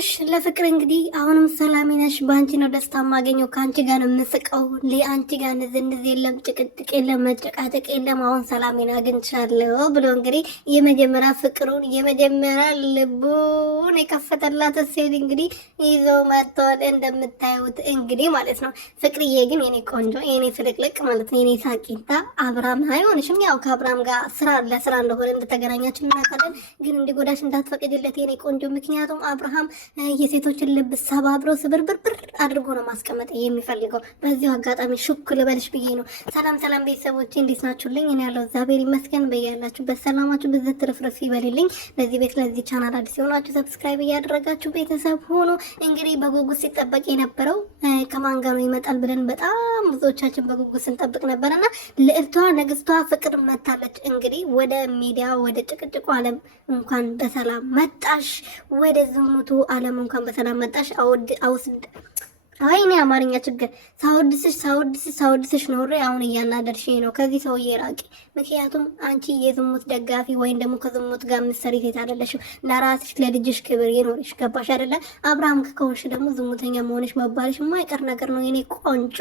አብርሽ ለፍቅር እንግዲህ አሁንም ሰላም ነሽ፣ ባንቺ ነው ደስታ ማገኘው፣ ካንቺ ጋር ነው የምስቀው፣ ለአንቺ ጋር ንዝንዝ የለም፣ ጭቅጭቅ የለም፣ መጨቃጨቅ የለም፣ አሁን ሰላሜን አግኝቻለሁ ብሎ እንግዲህ የመጀመሪያ ፍቅሩን የመጀመሪያ ልቡን የከፈተላት ሴት እንግዲህ ይዞ መጥቷል። እንደምታዩት እንግዲህ ማለት ነው። ፍቅርዬ ግን የኔ ቆንጆ የኔ ፍልቅልቅ ማለት ነው የኔ ሳቂታ አብርሃም አይሆንሽም። ያው ከአብርሃም ጋር ለስራ እንደሆነ እንደተገናኛችሁ እናውቃለን። ግን እንዲጎዳሽ እንዳትፈቅድለት የኔ ቆንጆ። ምክንያቱም አብርሃም የሴቶችን ልብ ሰባብሮ ስብርብርብር አድርጎ ነው ማስቀመጥ የሚፈልገው። በዚሁ አጋጣሚ ሹክ ልበልሽ ብዬ ነው። ሰላም ሰላም ቤተሰቦቼ እንዴት ናችሁልኝ? እኔ ያለው እግዚአብሔር ይመስገን። በያላችሁበት ሰላማችሁ ብዝት ትርፍርፍ ይበልልኝ። ለዚህ ቤት ለዚህ ቻናል አዲስ የሆናችሁ ሰብስክራይብ እያደረጋችሁ ቤተሰብ ሆኖ እንግዲህ በጉጉት ሲጠበቅ የነበረው ከማን ጋር ነው ይመጣል ብለን በጣም ብዙዎቻችን በጉጉት ስንጠብቅ ነበርና ልዕልቷ ንግስቷ ፍቅር መታለች። እንግዲህ ወደ ሚዲያ ወደ ጭቅጭቁ ዓለም እንኳን በሰላም መጣሽ፣ ወደ ዝሙቱ ዓለም እንኳን በሰላም መጣሽ። አይኔ አማርኛ ችግር ሳወድስሽ ኖሬ አሁን እያናደርሽኝ ነው። ከዚህ ሰውዬ ራቂ። ምክንያቱም አንቺ የዝሙት ደጋፊ ወይም ደግሞ ከዝሙት ጋር ምሰሪ ሴት አይደለሽም። ለራስሽ ለልጅሽ ክብር ይኖርሽ። ገባሽ አይደለ? አብርሃም ከሆንሽ ደግሞ ዝሙተኛ መሆንሽ መባልሽ የማይቀር ነገር ነው የኔ ቆንጆ።